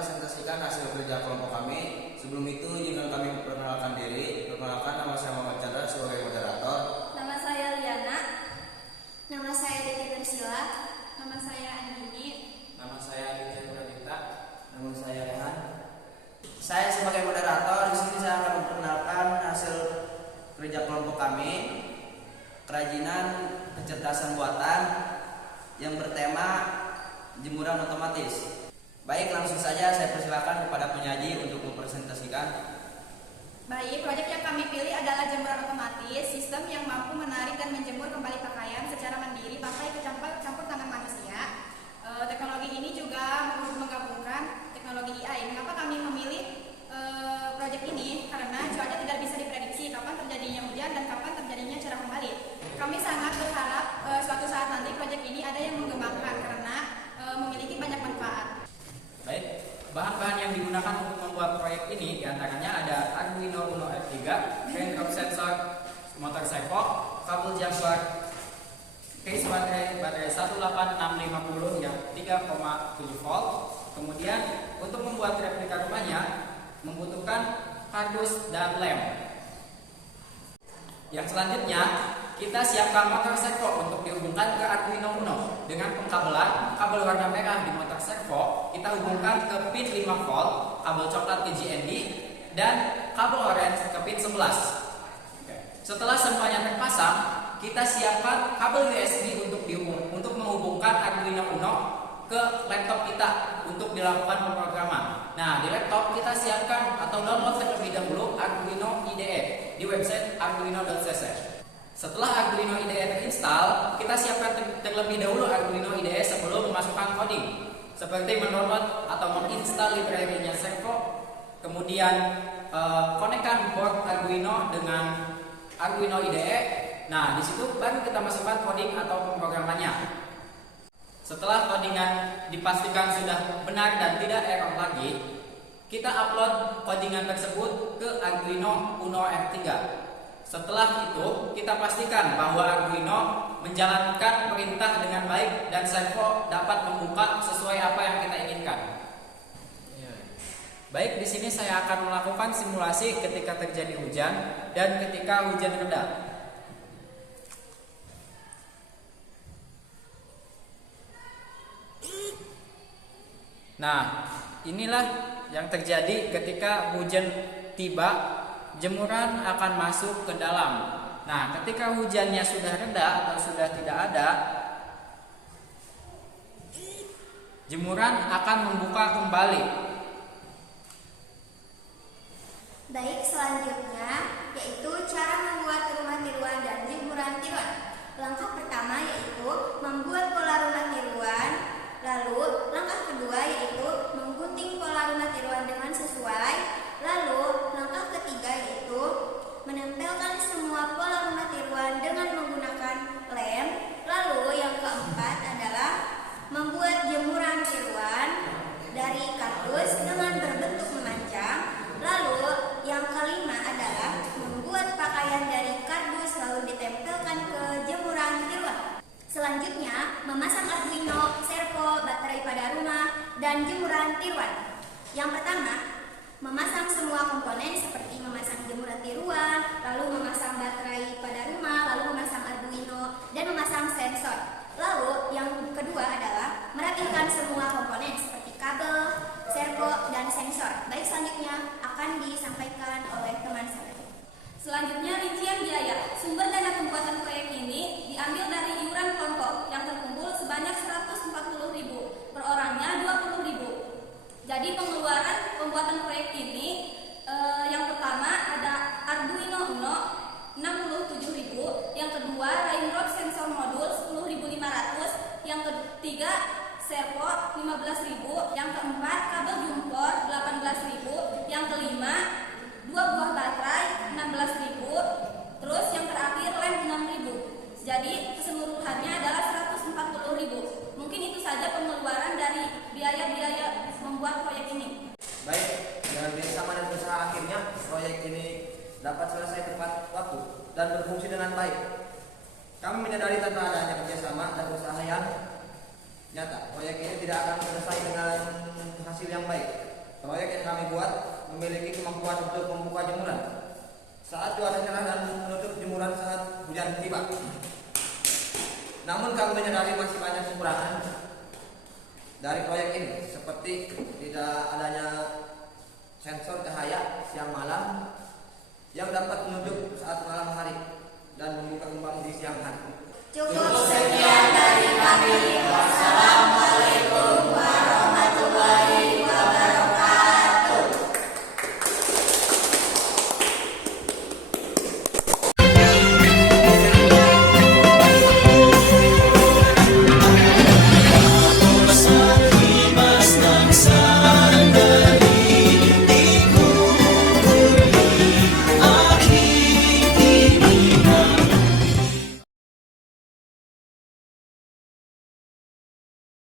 mempresentasikan hasil kerja kelompok kami. Sebelum itu, izinkan kami memperkenalkan diri. Perkenalkan, nama saya Muhammad Chandra sebagai moderator. Nama saya Liana. Nama saya Deti Persila. Nama saya Andini. Nama saya Aditya Pradipta. Nama saya Rehan. Saya sebagai moderator di sini saya akan memperkenalkan hasil kerja kelompok kami, kerajinan kecerdasan buatan yang bertema jemuran otomatis. Baik, langsung saja saya persilakan kepada penyaji untuk mempresentasikan. Baik, proyek yang kami pilih adalah jemuran otomatis, sistem yang mampu menarik dan menjemur kembali pakaian secara mandiri pakai campur tangan manusia. Teknologi ini juga menggabungkan teknologi AI. Mengapa kami memilih proyek ini? Karena cuaca tidak bisa diprediksi kapan terjadinya hujan dan kapan terjadinya cerah kembali. Kami sangat berharap suatu saat nanti proyek ini ada yang mengembangkan karena memiliki banyak manfaat. Baik, bahan-bahan yang digunakan untuk membuat proyek ini diantaranya ada Arduino Uno R3, hand drop sensor, motor servo, kabel jumper, case baterai 18650 yang 3,7 volt. Kemudian untuk membuat replika rumahnya membutuhkan kardus dan lem. Yang selanjutnya kita siapkan motor servo untuk dihubungkan ke Arduino Uno dengan pengkabelan kabel warna merah di motor servo kita hubungkan ke pin 5 volt, kabel coklat ke GND dan kabel orange ke pin 11. Setelah semuanya terpasang, kita siapkan kabel USB untuk menghubungkan Arduino Uno ke laptop kita untuk dilakukan pemrograman. Nah, di laptop kita siapkan atau download terlebih dahulu Arduino IDE di website arduino.cc. Setelah Arduino IDE terinstall, kita siapkan terlebih dahulu Arduino IDE sebelum memasukkan coding, seperti mendownload atau menginstal library-nya servo, kemudian konekkan board Arduino dengan Arduino IDE. Nah, di situ baru kita masukkan coding atau pemrogramannya. Setelah codingan dipastikan sudah benar dan tidak error lagi, kita upload codingan tersebut ke Arduino Uno R3. Setelah itu, kita pastikan bahwa Arduino menjalankan perintah dengan baik dan servo dapat membuka sesuai apa yang kita inginkan. Baik, di sini saya akan melakukan simulasi ketika terjadi hujan dan ketika hujan reda. Nah, inilah yang terjadi ketika hujan tiba. Jemuran akan masuk ke dalam. Nah, ketika hujannya sudah reda atau sudah tidak ada, jemuran akan membuka kembali. Baik, selanjutnya yaitu cara membuat rumah tiruan dan jemuran tiruan. Langkah pertama yaitu membuat pola rumah tiruan. Lalu langkah kedua yaitu menggunting pola rumah tiruan dengan sesuai. Lalu langkah ketiga yaitu menempelkan semua pola rumah tiruan dengan menggunakan lem. Lalu yang keempat adalah membuat jemuran tiruan dari kardus dengan berbentuk memanjang. Lalu yang kelima adalah membuat pakaian dari kardus lalu ditempelkan ke jemuran tiruan. Selanjutnya memasang Arduino, servo, baterai pada rumah, dan jemuran tiruan. Yang pertama, memasang semua komponen seperti memasang jemuran tiruan, lalu memasang baterai pada rumah, lalu memasang Arduino, dan memasang sensor. Lalu yang kedua adalah merapikan semua komponen seperti kabel, servo, dan sensor. Baik, selanjutnya akan disampaikan oleh teman saya. Selanjutnya rincian biaya. Sumber dana pembuatan proyek ini diambil dari iuran kelompok yang terkumpul sebanyak 140.000, per orangnya 20.000. Jadi pengeluaran pembuatan proyek ini yang pertama ada Arduino Uno 67.000, yang kedua Rainbow sensor modul 10.500, yang ketiga servo 15.000, yang keempat kabel jumper 18.000, yang kelima 2 buah baterai 16.000, terus yang terakhir lem 6.000. Jadi keseluruhannya adalah 140.000. Mungkin itu saja pengeluaran dari biaya-biaya membuat proyek ini. Baik, dengan kerjasama dan usaha akhirnya proyek ini dapat selesai tepat waktu dan berfungsi dengan baik. Kami menyadari tanpa adanya kerjasama dan usaha yang nyata, proyek ini tidak akan selesai dengan hasil yang baik. yang kami buat memiliki kemampuan untuk membuka jemuran saat cuaca cerah dan menutup jemuran saat hujan tiba. Namun kami menyadari masih banyak kekurangan dari proyek ini, seperti tidak adanya sensor cahaya siang malam yang dapat menutup saat malam hari dan membuka kembang di siang hari. Cukup sekian dari kami. Wassalamualaikum.